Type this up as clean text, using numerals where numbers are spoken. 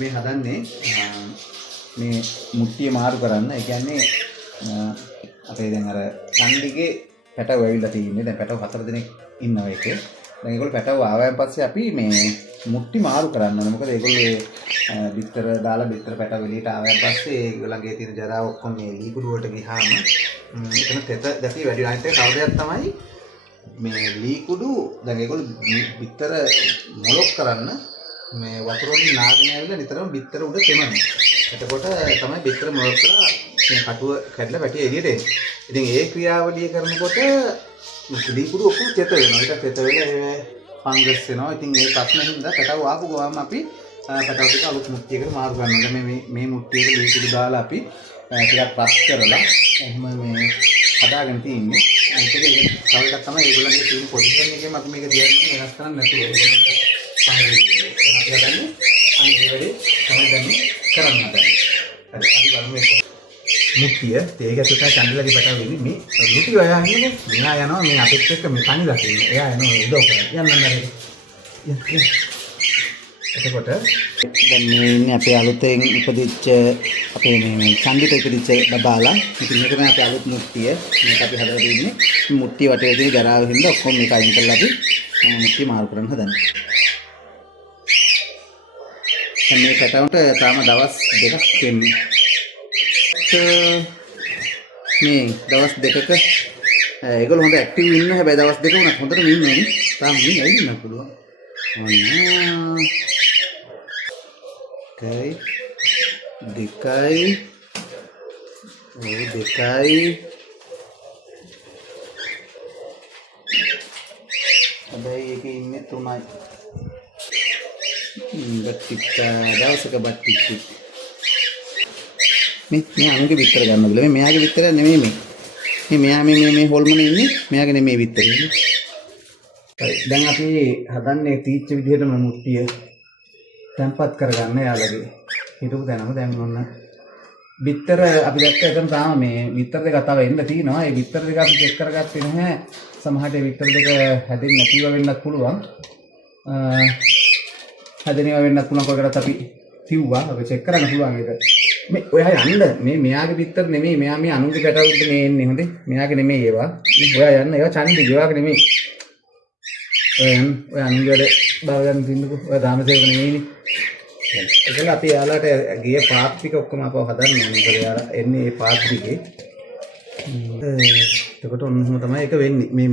මේ හදන්නේ මේ මුට්ටිය මාරු කරන්න. ඒ කියන්නේ අපේ දැන් අර චන්දිගේ පැටව ඇවිල්ලා තියෙන්නේ. දැන් පැටව 4 දෙනෙක් ඉන්නවා එකේ. දැන් ඒගොල්ලෝ පැටව ආවයන් පස්සේ අපි මේ මුට්ටි මාරු කරන්න ඕනේ. මොකද ඒගොල්ලෝ බිත්තර දාලා බිත්තර පැටව එළියට ආවයන් පස්සේ ඒගොල්ලන්ගේ තියෙන ජරාව ඔක්කොම මේ ලීකුඩු වලට ගියාම එතන තෙත දැටි වැඩි වෙන. අනිත් එක කවදයක් තමයි මේ ලීකුඩු දැන් ඒගොල්ලෝ බිත්තර මොලොක් කරන්න මේ වතුර වලින් නාගෙන ඇවිල්ලා නිතරම බිත්තර උඩ තෙමනවා. එතකොට තමයි බිත්තර මොලොක් කරලා මේ කටුව කැඩලා වැටි එළියට එන්නේ. ඉතින් ඒ ක්‍රියාවලිය කරනකොට ලීකුඩු ඔක්කොම තෙත වෙනවා. ඒක තෙත වෙලා ෆංගස් වෙනවා. ඉතින් ඒ ප්‍රශ්න හින්දා පැටව ආපු ගමන් අපි පැටව ටික අලුත් මුට්ටියකට මාරු කරනවා. මේ මුට්ටියක ලීකුඩු දාලා අපි ටිකක් රත් කරලා එහෙම මේ හදාගෙන තියෙන්නේ. ඒක තව එකක් තමයි ඒගොල්ලන්ගේ තියෙන පොසිෂන් එකේම අපි මේක දියන්නේ වෙනස් කරන්න නැතුව ඒගොල්ලන්ට පහරෙන්නේ. අපි හදන්නේ අනිත් වෙලේ තමයි දැන් කරන්න හදන්නේ. හරි අපි බලමු මේක. මුට්ටිය තේ ගැසුට චන්දලගේ පැටව වෙන්නේ මේ මුට්ටිය ඔයා ඉන්නේ. මෙයා යනවා මේ අපිත් එක්ක මේ කණිලා තියෙන්නේ. එයා යනවා උදව් කරලා. යන්න නේද? එතකොට දැන් මේ ඉන්නේ අපේ අලුතෙන් ඉපදිච්ච අපේ මේ චන්දිට ඉපදිච්ච බබාලා. ඉතින් මේක තමයි අපේ අලුත් මුට්ටිය. මේක අපි හදලා තියෙන්නේ. මුට්ටිය වටේ තියෙන ජරාව හින්දා ඔක්කොම මේක අයින් කරලා අපි මුට්ටිය මාරු කරන්න හදන්නේ. දැන් මේ පැටවුන්ට තාම දවස් 2ක් වෙන්නේ. මේ දවස් 2ක ඒගොල්ලෝ හොඳ ඇක්ටිව් ඉන්න. හැබැයි දවස් 2 වුණත් හොඳට ඉන්නේ නේ. තාම ඉන්නේ ඇවිල්ලා පුළුවන්. ඔන්න එකයි දෙකයි දෙකයි හැබැයි ඒකේ ඉන්නේ 3යි. බට්ටික් දවසක බට්ටික් මේ අනුගේ විතර ගන්න බල. මේ මෙයාගේ විතර නෙමෙයි මේ. මෙයා මේ හොල්මනේ ඉන්නේ. මෙයාගේ නෙමෙයි විතර ඉන්නේ. හරි. දැන් අපි හදන්නේ තීච්ච විදිහටම මුට්ටිය තැම්පත් කරගන්න යාළුවගේ. හිතපු තැනම දැන් ඔන්න විතර අපි දැක්ක එතන තාම මේ විතර දෙක තව එන්න තියෙනවා. ඒ විතර දෙක අපි චෙක් කරගත්තේ නැහැ. සමහරට විතර දෙක හැදෙන්නේ නැතිව වෙන්නත් පුළුවන්. හැදෙනවා වෙන්නත් පුළුවන්. කොහොමද අපි කිව්වා. අපි චෙක් කරන්න පුළුවන් ඒක. මේ ඔයා යන්න මෙයාගේ පිටතර නෙමෙයි. මෙයා මේ අනුන්ගේ පැටවුන්ට මේ එන්නේ. හොඳේ. මෙයාගේ නෙමෙයි ඒවා. ඔයා යන්න. ඒවා චන්දි ගිවාගේ නෙමෙයි. ඔය අනුන්ගේ වැඩ බව ගන්න තින්නකෝ. ඔයා දාමසේවක නෙමෙයිනේ. ඒකල අපි යාළුවාට ගිය පාත් ටික ඔක්කොම අපව හදන්න ඕනේ. මොකද යාළුවා එන්නේ මේ පාත් ටිකේ. එතකොට ඔන්නම තමයි ඒක වෙන්නේ. මේක